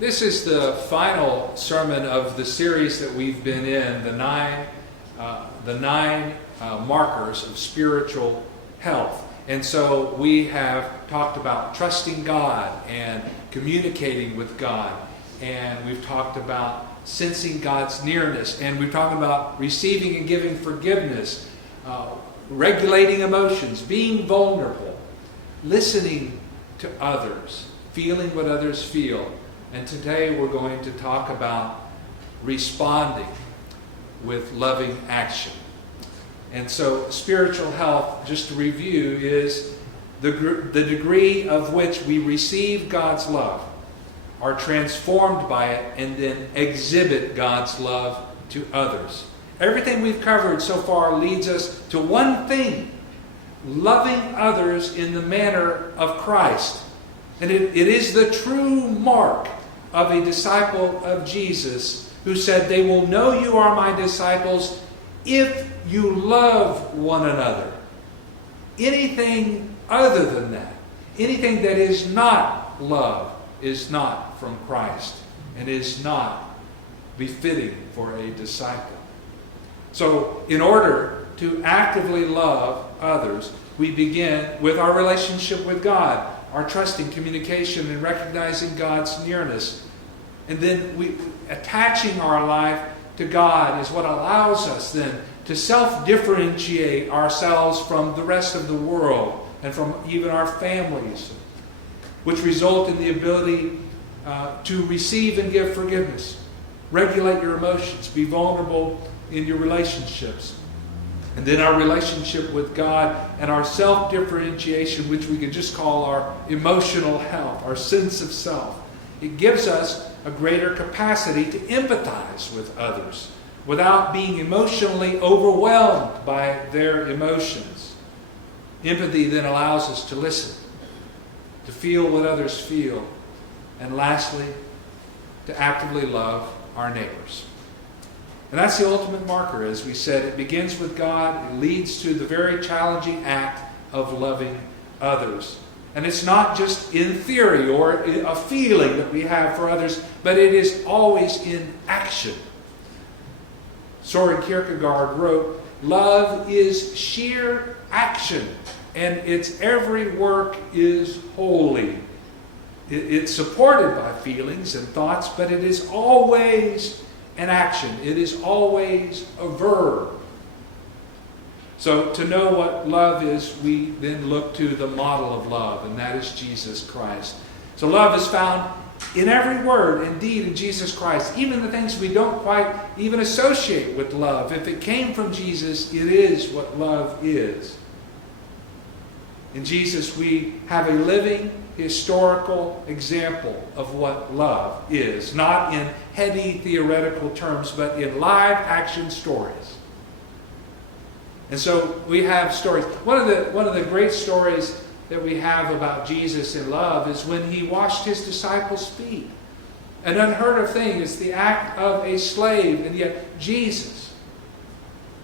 This is the final sermon of the series that we've been in, the nine markers of spiritual health. And so we have talked about trusting God and communicating with God. And we've talked about sensing God's nearness. And we've talked about receiving and giving forgiveness, regulating emotions, being vulnerable, listening to others, feeling what others feel. And today we're going to talk about responding with loving action. And so spiritual health, just to review, is the degree of which we receive God's love, are transformed by it, and then exhibit God's love to others. Everything we've covered so far leads us to one thing: loving others in the manner of Christ. And it is the true mark of a disciple of Jesus, who said, "They will know you are my disciples if you love one another." Anything other than that, anything that is not love, is not from Christ and is not befitting for a disciple. So, in order to actively love others, we begin with our relationship with God, our trusting communication and recognizing God's nearness. And then attaching our life to God is what allows us then to self-differentiate ourselves from the rest of the world and from even our families, which result in the ability to receive and give forgiveness, regulate your emotions, be vulnerable in your relationships. And then our relationship with God and our self-differentiation, which we could just call our emotional health, our sense of self. It gives us a greater capacity to empathize with others without being emotionally overwhelmed by their emotions. Empathy then allows us to listen, to feel what others feel, and lastly, to actively love our neighbors. And that's the ultimate marker. As we said, it begins with God. It leads to the very challenging act of loving others. And it's not just in theory or a feeling that we have for others, but it is always in action. Soren Kierkegaard wrote, "Love is sheer action, and its every work is holy." It's supported by feelings and thoughts, but it is always an action. It is always a verb. So to know what love is, we then look to the model of love, and that is Jesus Christ. So love is found in every word and deed in Jesus Christ, even the things we don't quite even associate with love. If it came from Jesus, it is what love is. In Jesus, we have a living, historical example of what love is, not in heady theoretical terms, but in live action stories. And so we have stories. One of the great stories that we have about Jesus in love is when he washed his disciples' feet. An unheard of thing. It's the act of a slave, and yet Jesus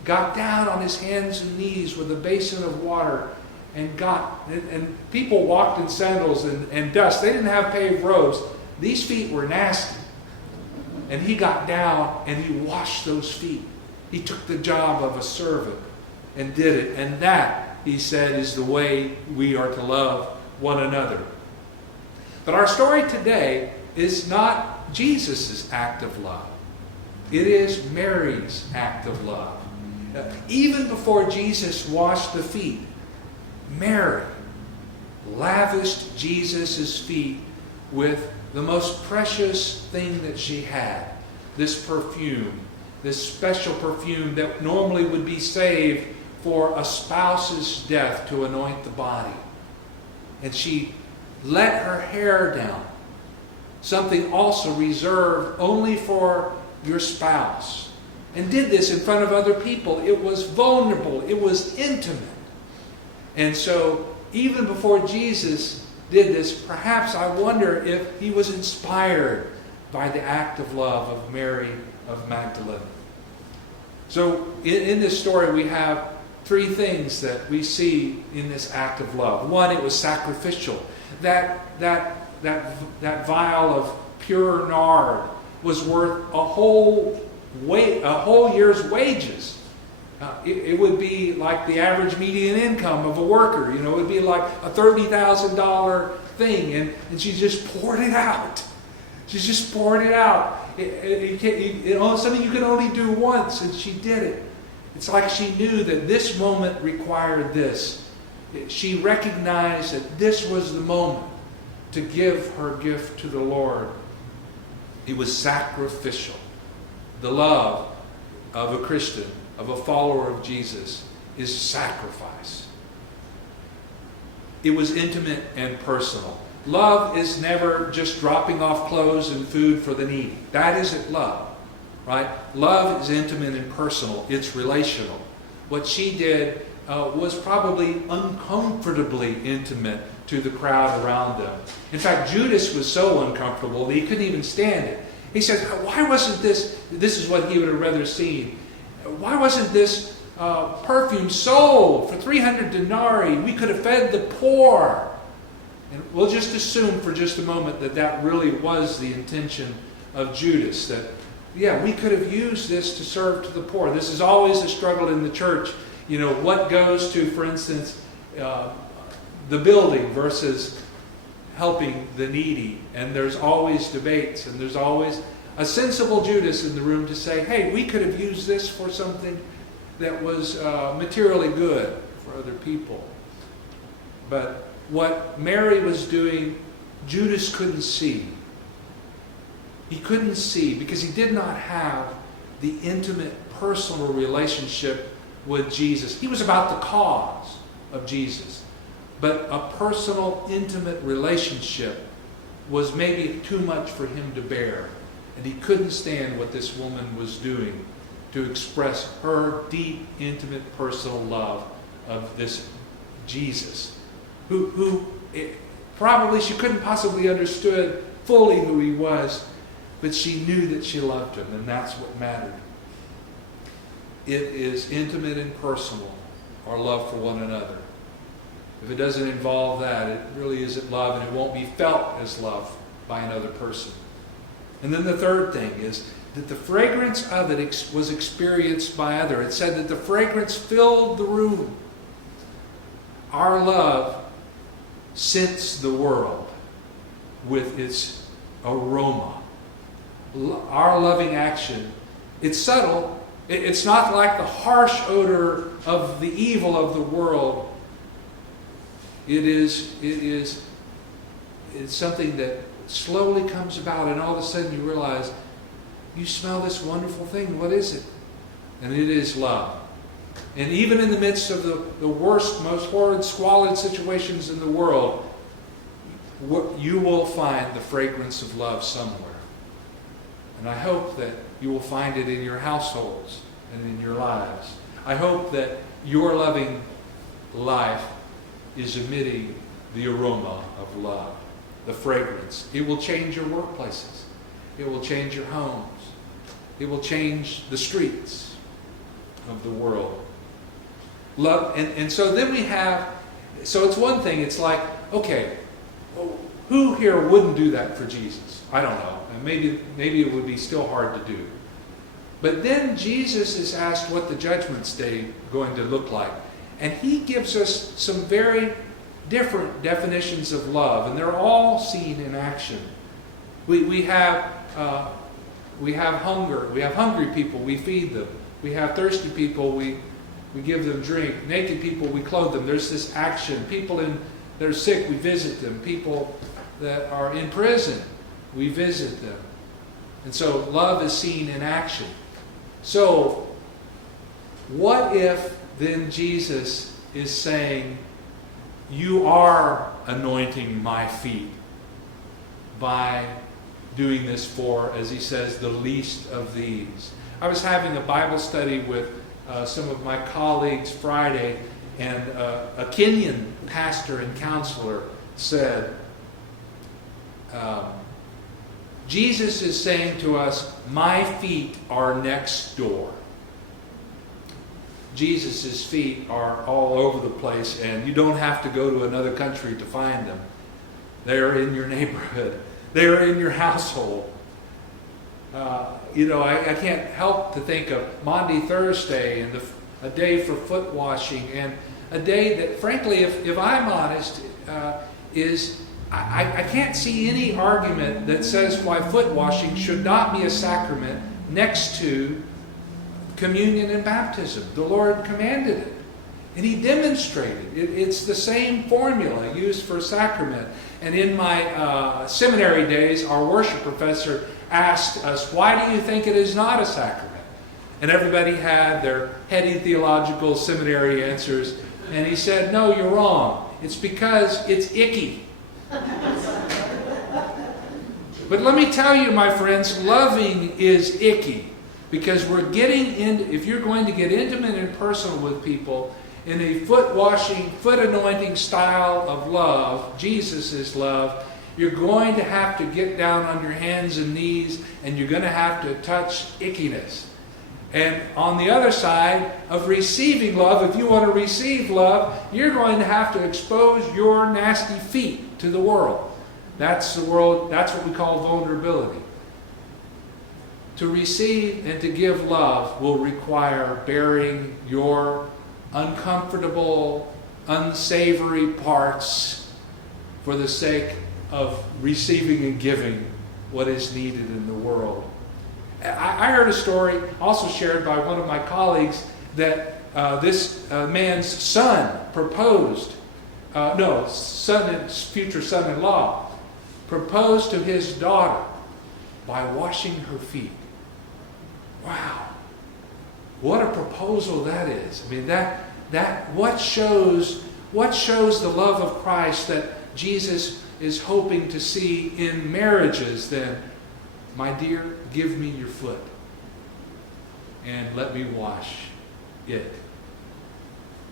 got down on his hands and knees with a basin of water and people walked in sandals and dust. They didn't have paved roads. These feet were nasty. And he got down and he washed those feet. He took the job of a servant and did it. And that, he said, is the way we are to love one another. But our story today is not Jesus' act of love. It is Mary's act of love. Even before Jesus washed the feet, Mary lavished Jesus' feet with the most precious thing that she had, this perfume, this special perfume that normally would be saved for a spouse's death to anoint the body. And she let her hair down, something also reserved only for your spouse, and did this in front of other people. It was vulnerable. It was intimate. And so, even before Jesus did this, perhaps I wonder if he was inspired by the act of love of Mary of Magdalene. So, in this story, we have three things that we see in this act of love. One, it was sacrificial. That vial pure nard was worth a whole year's wages. It would be like the average median income of a worker. It would be like a $30,000 thing, and she just poured it out. She's just pouring it out. Something you can only do once, and she did it. It's like she knew that this moment required this. She recognized that this was the moment to give her gift to the Lord. It was sacrificial. The love of a Christian, of a follower of Jesus, is sacrifice. It was intimate and personal. Love is never just dropping off clothes and food for the needy. That isn't love, right? Love is intimate and personal. It's relational. What she did was probably uncomfortably intimate to the crowd around them. In fact, Judas was so uncomfortable that he couldn't even stand it. He said, why wasn't this is what he would have rather seen, why wasn't this perfume sold for 300 denarii? We could have fed the poor. And we'll just assume for just a moment that really was the intention of Judas. That, we could have used this to serve to the poor. This is always a struggle in the church. What goes to, for instance, the building versus helping the needy. And there's always debates, and there's always a sensible Judas in the room to say, hey, we could have used this for something that was materially good for other people. But what Mary was doing, Judas couldn't see. He couldn't see because he did not have the intimate, personal relationship with Jesus. He was about the cause of Jesus. But a personal, intimate relationship was maybe too much for him to bear. And he couldn't stand what this woman was doing to express her deep, intimate, personal love of this Jesus, who probably she couldn't possibly understood fully who he was, but she knew that she loved him, and that's what mattered. It is intimate and personal, our love for one another. If it doesn't involve that, it really isn't love, and it won't be felt as love by another person. And then the third thing is that the fragrance of it was experienced by others. It said that the fragrance filled the room. Our love scents the world with its aroma. Our loving action, it's subtle. It's not like the harsh odor of the evil of the world. It's something that slowly comes about, and all of a sudden you realize, you smell this wonderful thing. What is it? And it is love. And even in the midst of the worst, most horrid, squalid situations in the world, you will find the fragrance of love somewhere. And I hope that you will find it in your households and in your lives. I hope that your loving life is emitting the aroma of love, the fragrance. It will change your workplaces. It will change your homes. It will change the streets of the world. Love, and so then we have, so it's one thing, it's like, okay, who here wouldn't do that for Jesus? I don't know. And maybe it would be still hard to do. But then Jesus is asked what the judgment day going to look like. And he gives us some very different definitions of love, and they're all seen in action. We have hunger. We have hungry people. We feed them. We have thirsty people. We give them drink. Naked people, we clothe them. There's this action. People that are sick, we visit them. People that are in prison, we visit them. And so love is seen in action. So what if then Jesus is saying, you are anointing my feet by doing this for, as he says, the least of these. I was having a Bible study with some of my colleagues Friday, and a Kenyan pastor and counselor said, Jesus is saying to us, my feet are next door. Jesus' feet are all over the place, and you don't have to go to another country to find them. They're in your neighborhood. They're in your household. I can't help to think of Maundy Thursday and a day for foot washing, and a day that, frankly, if I'm honest, I can't see any argument that says why foot washing should not be a sacrament next to communion and baptism. The Lord commanded it, and He demonstrated it. It's the same formula used for a sacrament. And in my seminary days, our worship professor asked us, why do you think it is not a sacrament? And everybody had their heady theological seminary answers. And he said, no, you're wrong. It's because it's icky. But let me tell you, my friends, loving is icky. Because we're getting into, if you're going to get intimate and personal with people in a foot washing, foot anointing style of love, Jesus' love, you're going to have to get down on your hands and knees, and you're going to have to touch ickiness. And on the other side of receiving love, if you want to receive love, you're going to have to expose your nasty feet to the world. That's the world, that's what we call vulnerability. To receive and to give love will require bearing your uncomfortable, unsavory parts for the sake of receiving and giving what is needed in the world. I heard a story also shared by one of my colleagues that this man's son proposed, future son-in-law, proposed to his daughter by washing her feet. Wow. What a proposal that is. I mean, what shows the love of Christ that Jesus is hoping to see in marriages then? My dear, give me your foot and let me wash it.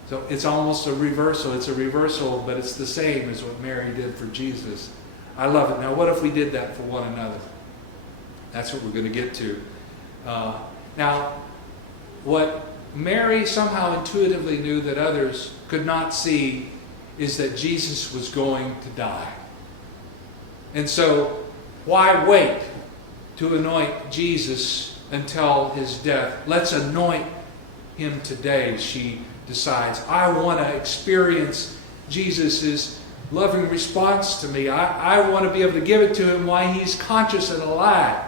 So it's almost a reversal. It's a reversal, but it's the same as what Mary did for Jesus. I love it. Now, what if we did that for one another? That's what we're going to get to. Now, what Mary somehow intuitively knew that others could not see is that Jesus was going to die. And so, why wait to anoint Jesus until his death? Let's anoint him today, she decides. I want to experience Jesus' loving response to me. I want to be able to give it to him while he's conscious and alive.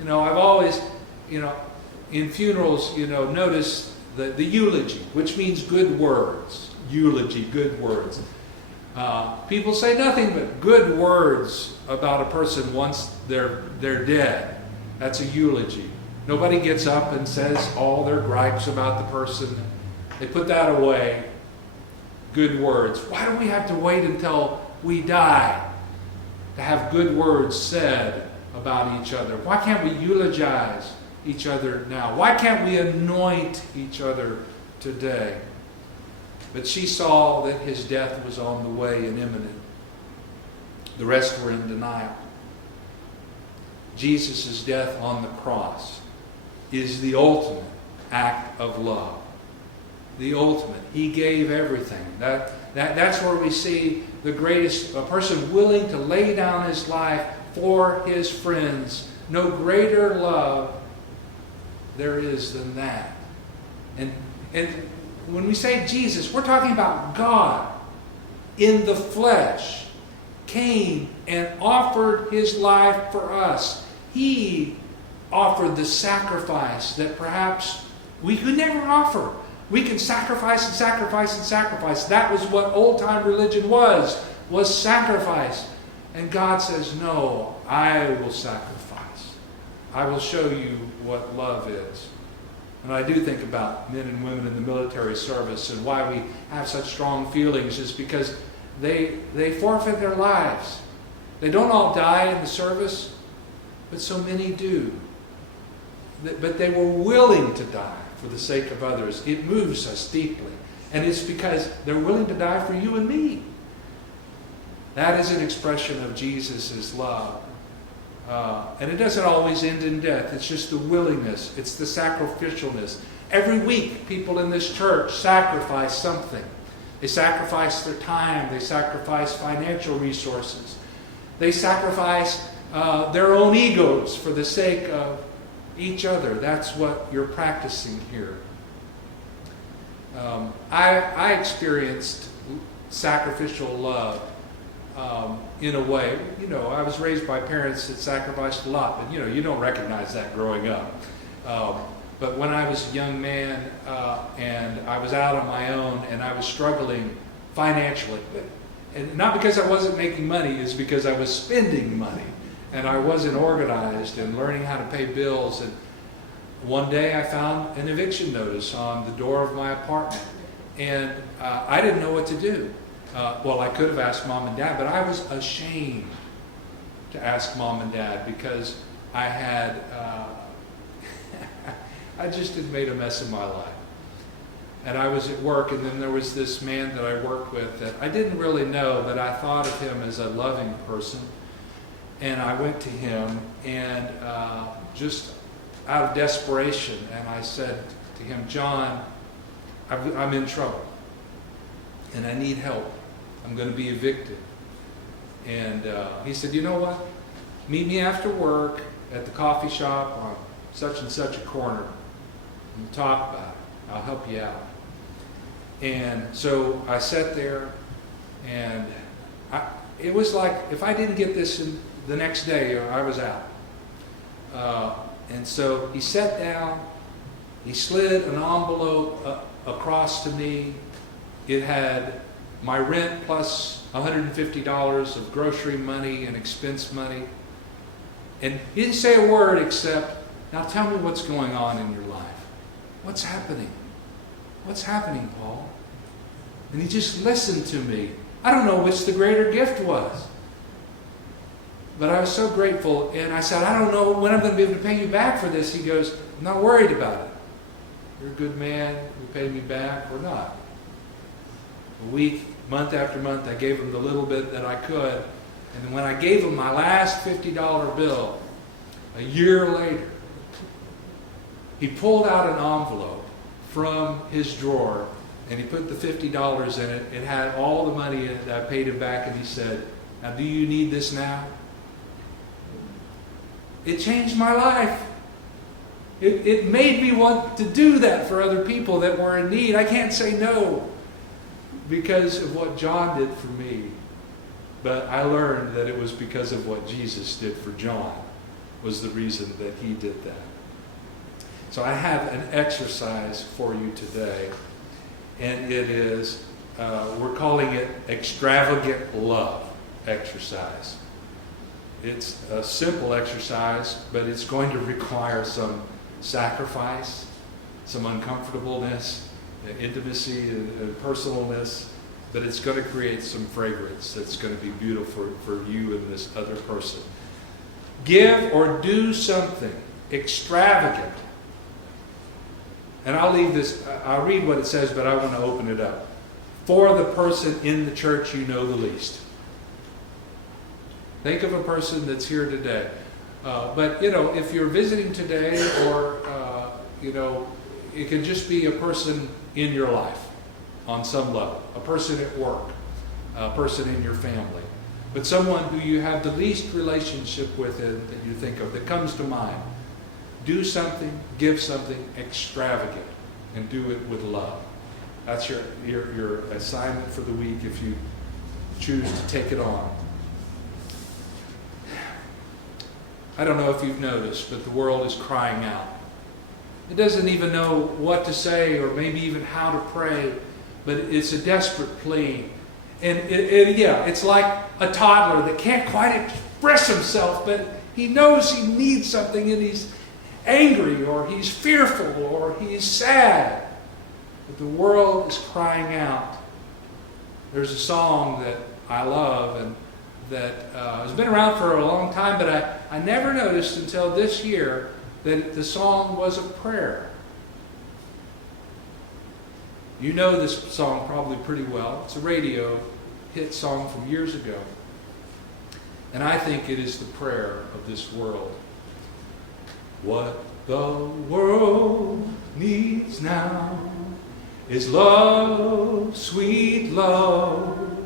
I've always, in funerals, notice the eulogy, which means good words. Eulogy, good words. People say nothing but good words about a person once they're dead. That's a eulogy. Nobody gets up and says all their gripes about the person. They put that away. Good words. Why do we have to wait until we die to have good words said about each other? Why can't we eulogize each other now? Why can't we anoint each other today? But she saw that his death was on the way and imminent. The rest were in denial. Jesus' death on the cross is the ultimate act of love. The ultimate. He gave everything. That's where we see the greatest, a person willing to lay down his life for his friends. No greater love there is than that. And when we say Jesus, we're talking about God in the flesh came and offered his life for us. He offered the sacrifice that perhaps we could never offer. We can sacrifice and sacrifice and sacrifice. That was what old-time religion was sacrifice. And God says, no, I will sacrifice. I will show you what love is. And I do think about men and women in the military service, and why we have such strong feelings is because they forfeit their lives. They don't all die in the service, but so many do. But they were willing to die for the sake of others. It moves us deeply. And it's because they're willing to die for you and me. That is an expression of Jesus' love. And it doesn't always end in death. It's just the willingness. It's the sacrificialness. Every week, people in this church sacrifice something. They sacrifice their time. They sacrifice financial resources. They sacrifice their own egos for the sake of each other. That's what you're practicing here. I experienced sacrificial love in a way. I was raised by parents that sacrificed a lot, but you don't recognize that growing up. But when I was a young man and I was out on my own and I was struggling financially, and not because I wasn't making money, it's because I was spending money and I wasn't organized and learning how to pay bills. And one day I found an eviction notice on the door of my apartment, and I didn't know what to do. Well, I could have asked Mom and Dad, but I was ashamed to ask Mom and Dad because I had I just had made a mess of my life. And I was at work, and then there was this man that I worked with that I didn't really know, but I thought of him as a loving person. And I went to him, and just out of desperation, and I said to him, John, I'm in trouble, and I need help. I'm going to be evicted. And he said, you know what? Meet me after work at the coffee shop on such and such a corner. We'll talk about it. I'll help you out. And so I sat there, and it was like if I didn't get this the next day, I was out. And so he sat down, he slid an envelope across to me. It had my rent plus $150 of grocery money and expense money. And he didn't say a word except, now tell me what's going on in your life. What's happening? What's happening, Paul? And he just listened to me. I don't know which the greater gift was. But I was so grateful, and I said, I don't know when I'm going to be able to pay you back for this. He goes, I'm not worried about it. You're a good man. You pay me back or not. A week, month after month, I gave him the little bit that I could. And then when I gave him my last $50 bill, a year later, he pulled out an envelope from his drawer, and he put the $50 in it. It had all the money in it that I paid him back, and he said, now do you need this now? It changed my life. It made me want to do that for other people that were in need. I can't say no because of what John did for me. But I learned that it was because of what Jesus did for John was the reason that he did that. So I have an exercise for you today, and it is, we're calling it extravagant love exercise. It's a simple exercise, but it's going to require some sacrifice, some uncomfortableness, intimacy, and personalness, but it's going to create some fragrance that's going to be beautiful for you and this other person. Give or do something extravagant. And I'll read what it says, but I want to open it up. For the person in the church you know the least. Think of a person that's here today. But, if you're visiting today or, it can just be a person in your life on some level. A person at work. A person in your family. But someone who you have the least relationship with that you think of, that comes to mind. Do something, give something extravagant, and do it with love. That's your assignment for the week if you choose to take it on. I don't know if you've noticed, but the world is crying out. It doesn't even know what to say or maybe even how to pray, but it's a desperate plea. And it's like a toddler that can't quite express himself, but he knows he needs something, and he's angry or he's fearful or he's sad. But the world is crying out. There's a song that I love and that has been around for a long time, but I never noticed until this year that the song was a prayer. You know this song probably pretty well. It's a radio hit song from years ago. And I think it is the prayer of this world. What the world needs now is love, sweet love.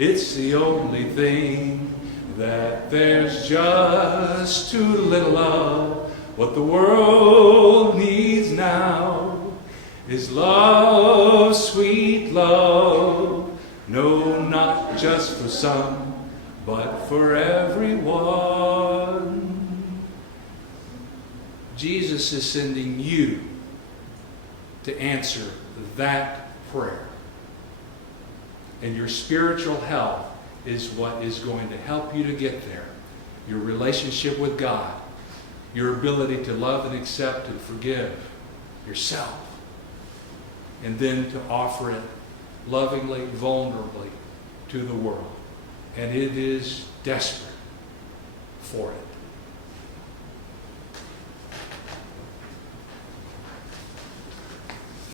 It's the only thing that There's just too little of what the world needs now is love, sweet love. No, not just for some, but for everyone. Jesus is sending you to answer that prayer. And your spiritual health is what is going to help you to get there. Your relationship with God, your ability to love and accept and forgive yourself, and then to offer it lovingly, vulnerably to the world. And it is desperate for it.